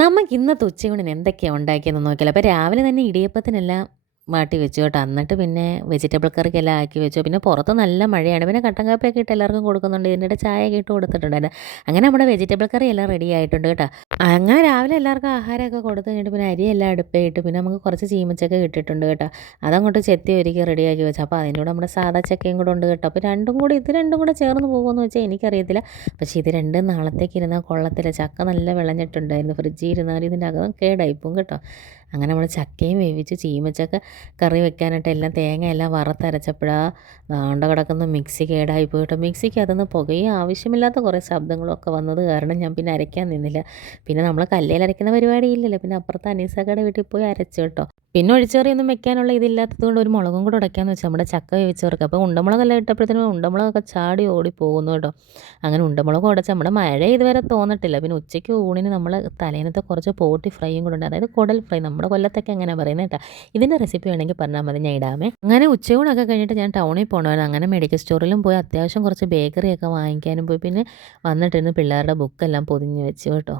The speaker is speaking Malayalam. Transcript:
നമുക്ക് ഇന്നത്തെ ഉച്ചയൂണിന് എന്തൊക്കെയാണ് ഉണ്ടാക്കിയെന്ന് നോക്കിയാലോ. അപ്പോൾ രാവിലെ തന്നെ ഇടിയപ്പത്തിനെല്ലാം മാറ്റി വെച്ചു കേട്ടോ. എന്നിട്ട് പിന്നെ വെജിറ്റബിൾ കറിക്കെല്ലാം ആക്കി വെച്ചു. പിന്നെ പുറത്ത് നല്ല മഴയാണ്. പിന്നെ കട്ടൻ കാപ്പിയൊക്കെ ഇട്ട് എല്ലാവർക്കും കൊടുക്കുന്നുണ്ട്. ഇതിനിടെ ചായയൊക്കെ ഇട്ട് കൊടുത്തിട്ടുണ്ടായിരുന്നു. അങ്ങനെ നമ്മുടെ വെജിറ്റബിൾ കറി എല്ലാം റെഡി ആയിട്ടുണ്ട് കേട്ടോ. അങ്ങനെ രാവിലെ എല്ലാവർക്കും ആഹാരമൊക്കെ കൊടുത്ത് കഴിഞ്ഞിട്ട് പിന്നെ അരിയെല്ലാം അടുപ്പിട്ട് പിന്നെ നമുക്ക് കുറച്ച് ചീമച്ചക്ക കിട്ടിയിട്ടുണ്ട് കേട്ടോ. അതങ്ങോട്ട് ചെത്തി ഒരുക്കി റെഡിയാക്കി വെച്ചു. അപ്പോൾ അതിൻ്റെ കൂടെ നമ്മുടെ സാദാ ചക്കയും കൂടെ ഉണ്ട് കേട്ടോ. അപ്പോൾ ഇത് രണ്ടും കൂടെ ചേർന്ന് പോകുമെന്ന് വെച്ചാൽ എനിക്കറിയത്തില്ല. പക്ഷേ ഇത് രണ്ടും നാളത്തേക്ക് ഇരുന്നാൽ കൊള്ളത്തില്ല. ചക്ക നല്ല വിളഞ്ഞിട്ടുണ്ടായിരുന്നു. ഫ്രിഡ്ജിൽ ഇരുന്നാൽ ഇതിൻ്റെ അകം കേടായിപ്പോവും കേട്ടോ. അങ്ങനെ നമ്മൾ ചക്കയും വേവിച്ച് ചീമച്ചക്ക കറി വെക്കാനായിട്ട് എല്ലാം തേങ്ങ എല്ലാം വറുത്തരച്ചപ്പോഴാണ് ദാണ്ട കിടക്കുന്ന മിക്സി കേടായി പോയിട്ട് മിക്സിക്ക് അതൊന്ന് പുകയും ആവശ്യമില്ലാത്ത കുറേ ശബ്ദങ്ങളൊക്കെ വന്നത് കാരണം ഞാൻ പിന്നെ അരയ്ക്കാൻ നിന്നില്ല. പിന്നെ നമ്മൾ കല്ലിൽ അരയ്ക്കുന്ന പരിപാടി ഇല്ലല്ലോ. പിന്നെ അപ്പുറത്ത് അനീസക്കയുടെ വീട്ടിൽ പോയി അരച്ചു കേട്ടോ. പിന്നെ ഒഴിച്ചെറിയൊന്നും വെക്കാനുള്ള ഇതില്ലാത്തത് കൊണ്ട് ഒരു മുളകും കൂടെ ഉടയ്ക്കാമെന്ന് വെച്ചാൽ നമ്മുടെ ചക്ക വേവിച്ചവർക്ക്. അപ്പോൾ ഉണ്ടമുളകെല്ലാം ഇട്ടപ്പോഴത്തേനും ഉണ്ടമുളകൊക്കെ ചാടി ഓടി പോകുന്നു കേട്ടോ. അങ്ങനെ ഉണ്ടമുളക് ഉടച്ച് നമ്മുടെ മഴ ഇതുവരെ തോന്നിട്ടില്ല. പിന്നെ ഉച്ചയ്ക്ക് ഊണിന് നമ്മൾ തലേന്നത്തെ കുറച്ച് പോട്ടി ഫ്രൈയും കൂടെ ഉണ്ട്. അതായത് കുടൽ ഫ്രൈ, നമ്മുടെ കൊല്ലത്തൊക്കെ അങ്ങനെ പറയുന്നത് കേട്ടോ. ഇതിൻ്റെ റെസിപ്പി വേണമെങ്കിൽ പറഞ്ഞാൽ മതി, ഞാൻ ഇടാമേ. അങ്ങനെ ഉച്ചയൂണൊക്കെ കഴിഞ്ഞിട്ട് ഞാൻ ടൗണിൽ പോകണമായിരുന്നു. അങ്ങനെ മെഡിക്കൽ സ്റ്റോറിലും പോയി അത്യാവശ്യം കുറച്ച് ബേക്കറിയൊക്കെ വാങ്ങിക്കാനും പോയി. പിന്നെ വന്നിട്ടിരുന്ന് പിള്ളേരുടെ ബുക്കെല്ലാം പൊതിഞ്ഞ് വെച്ചു കേട്ടോ.